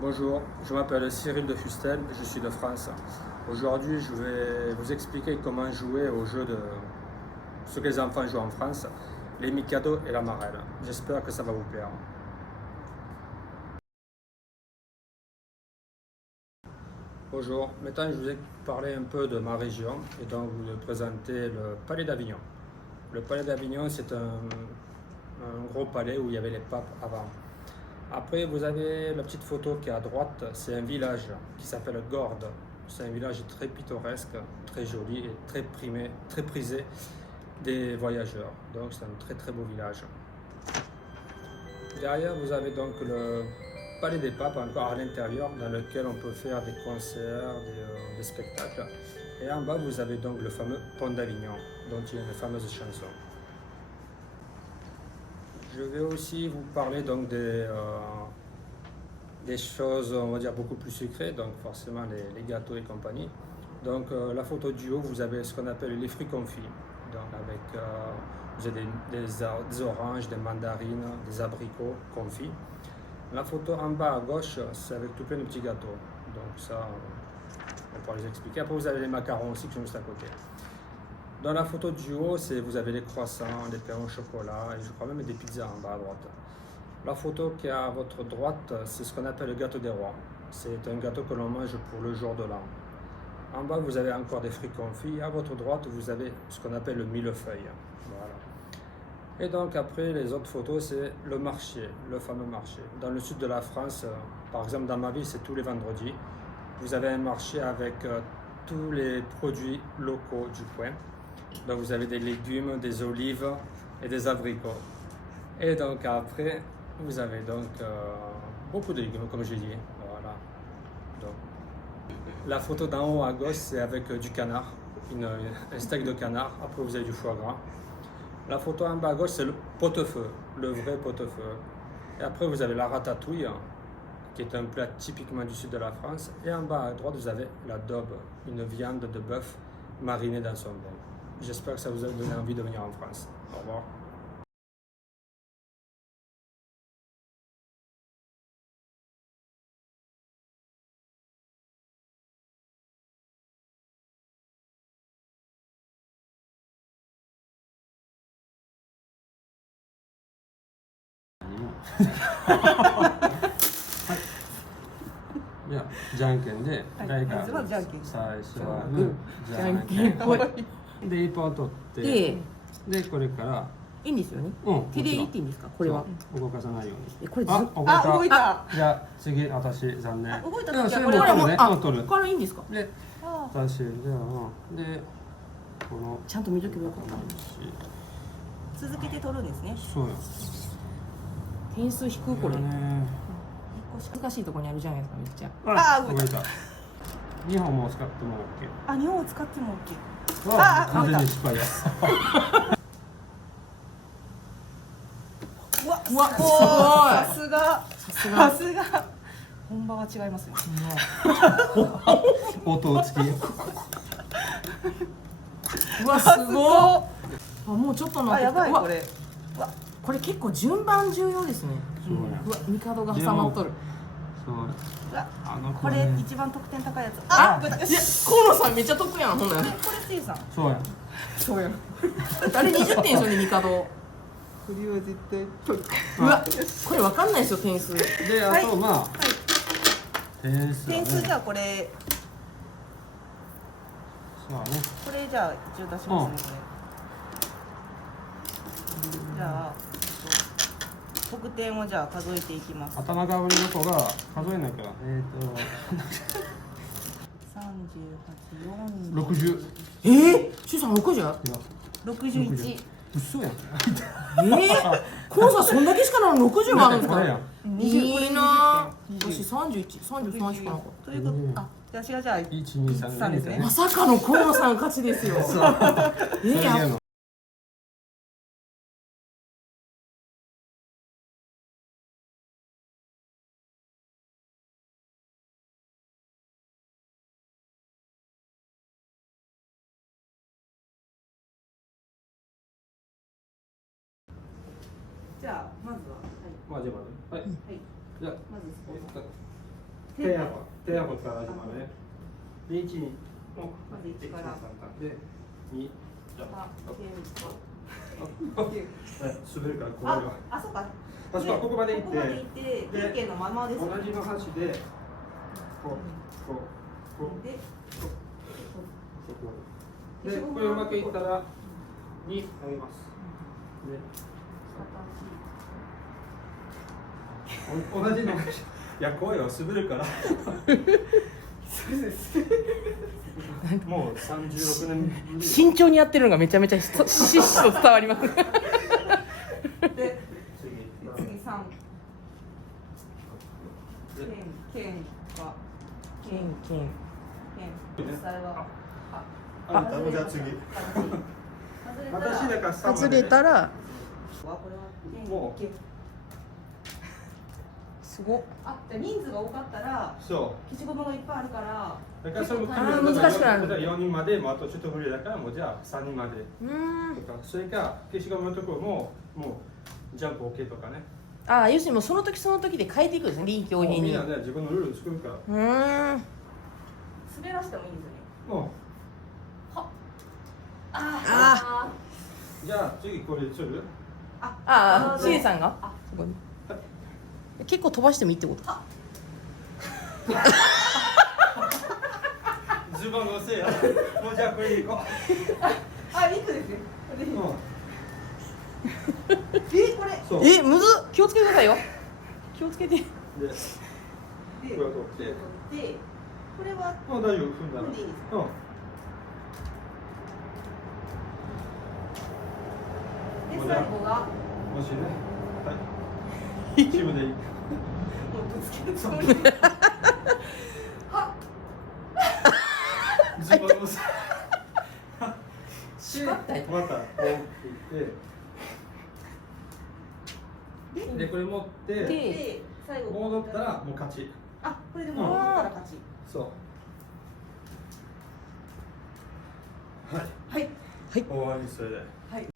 Bonjour, je m'appelle Cyril de Fustel, je suis de France. Aujourd'hui, je vais vous expliquer comment jouer au jeu de ce que les enfants jouent en France, les Mikado et la marelle. J'espère que ça va vous plaire. Bonjour, maintenant je vous ai parlé un peu de ma région et donc vous présenter le Palais d'Avignon. Le Palais d'Avignon, c'est un gros palais où il y avait les papes avant. Après, vous avez la petite photo qui est à droite, c'est un village qui s'appelle Gordes. C'est un village très pittoresque, très joli et très primé, très prisé des voyageurs. Donc c'est un très très beau village. Derrière, vous avez donc le Palais des Papes, encore à l'intérieur, dans lequel on peut faire des concerts, des spectacles. Et en bas, vous avez donc le fameux Pont d'Avignon, dont il y a une fameuse chanson. Je vais aussi vous parler donc des choses, on va dire, beaucoup plus sucrées, donc forcément les gâteaux et compagnie. Donc la photo du haut, vous avez ce qu'on appelle les fruits confits, donc avec vous avez des oranges, des mandarines, des abricots confits. La photo en bas à gauche, c'est avec tout plein de petits gâteaux, donc ça, on pourra les expliquer. Après, vous avez les macarons aussi qui sont juste à côté. Dans la photo du haut, vous avez les croissants, les pains au chocolat et je crois même des pizzas en bas à droite. La photo qui est à votre droite, c'est ce qu'on appelle le gâteau des rois. C'est un gâteau que l'on mange pour le jour de l'an. En bas, vous avez encore des fruits confits. À votre droite, vous avez ce qu'on appelle le millefeuille. Voilà. Et donc après, les autres photos, c'est le marché, le fameux marché. Dans le sud de la France, par exemple dans ma ville, c'est tous les vendredis. Vous avez un marché avec tous les produits locaux du coin. Donc vous avez des légumes, des olives et des abricots. Et donc après, vous avez donc beaucoup de légumes, comme je l'ai dit. Voilà. Donc, la photo d'en haut à gauche, c'est avec du canard, un steak de canard. Après, vous avez du foie gras. La photo en bas à gauche, c'est le pot-au-feu, le vrai pot-au-feu. Et après, vous avez la ratatouille, qui est un plat typiquement du sud de la France. Et en bas à droite, vous avez la daube, une viande de bœuf marinée dans son bain. J'espère que ça vous a donné envie de venir en France. Au revoir.いや、じゃんけんで、誰かまずじゃんけん最初はグー、じゃんけんぽい。で、1本取って、で、これから、いいんですよね。手でいいっていいんですか、これは。動かさないように。これあ、動いた。じゃあ、次、私、残念。動いた時はこれはもう、もう取る。これいいんですか。で、私、じゃあ、で、この。ちゃんと見とけばよかった。続けて取るんですね。そうよ。点数低くこれ。難しいところにあるじゃないですか、めっちゃ。動いた。2本も使っても OK。2本使っても OK。完全に失敗です。うわ、すごい。さすが。本場は違いますね。音付き。うわ、すごい。あ、もうちょっとなってきた。これ。これ結構順番重要ですね。うわ、帝が挟まっとる。そう。これ一番得点高いやつ。あ、いや、河野さんめっちゃ得やん、ほんなら。これスイさん。そうや。あれ20点でしょね、帝。これは絶対取る。うわ、これわかんないですよ、点数。で、あとまあ点数じゃあこれ。そうね。これじゃあ一応出しますね、これ。じゃあ得点をじゃあ数えていきます。頭がぶりの子が数えないから。38、60。シュさん60？ 61。嘘やん。コンさんそんだけしかないのに60もあるんですか？いいな。私31、33しかなかった。ということ、私がじゃあ1、2、3ですね。まさかの河野さん勝ちですよ。じゃあまずは、まあじゃあはい。じゃあまずスポーツ。手やこから始まるね。で、1、2。まず1から。で、2。滑るからこれは。あ、そうか。確かここまで行って、経験のままです。同じの箸で、こう。で、これうまくいったら、2投げます。同じの箸。いや、怖いよ、滑るから。もう36年。慎重にやってるのがめちゃめちゃひしひしと伝わります。で、次3。剣は剣。実際はあ、じゃあ次。私だから外れたらもうすごっ。あ、じゃあ人数が多かったら消しゴムがいっぱいあるから。だからそれも難しくなる。4人まで、もうあとちょっと無理だからもうじゃあ3人までとか、それか消しゴムのところもうジャンプ OK とかね。ああ、要するにもうその時その時で変えていくんですね、臨機応変に。みんなね、自分のルール作るから。滑らしてもいいんですよね。はあ。じゃあ次これする？あ、しげさんがそこに。結構飛ばしてもいいってこと？ズボンのせいや。もうじゃあこれでいこう。あ、リンクですね。これ。むずっ。気をつけてくださいよ。気をつけて。で、これを取って。で、これは。もう大丈夫、踏んだら。でいいですか？で、最後が。もしね。はい。チームでいい。もうぶつけるつもり。は。ズボンのせい。しまったよ。またこう切って。でこれ持って最後戻ったらもう勝ち。あ、これで戻ったら勝ち。そう。はい。はい。終わりそれで。はい。